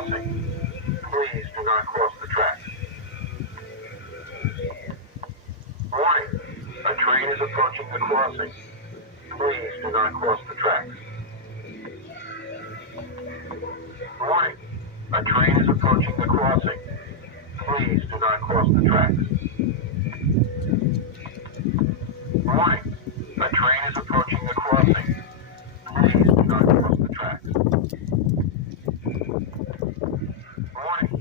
crossing. Please do not cross the tracks. Warning, a train is approaching the crossing. Please do not cross the tracks. Warning, a train is approaching the crossing. Please do not cross the tracks. Warning, a train is approaching the crossing. Please do not cross the tracks. Warning,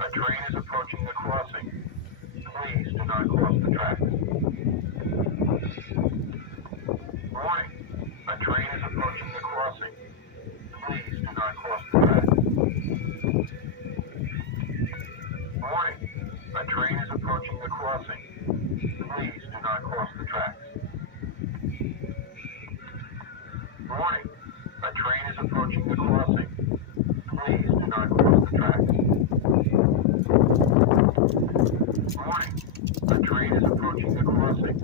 a train is approaching the crossing. Please do not cross the tracks. Warning, a train is approaching the crossing. Please do not cross the tracks. Warning, a train is approaching the crossing. Please do not cross the tracks. Warning, a train is approaching the crossing. Please do not cross the tracks. Warning, a train is approaching the crossing.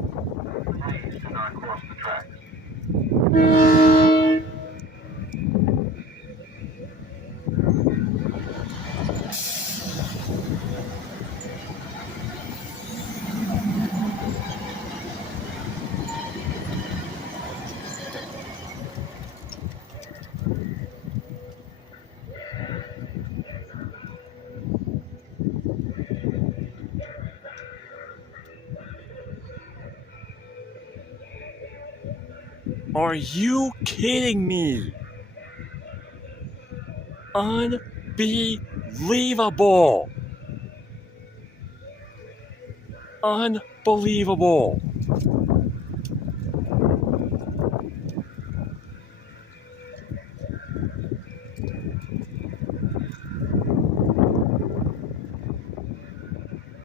Please do not cross the tracks. Are you kidding me? Unbelievable! Unbelievable!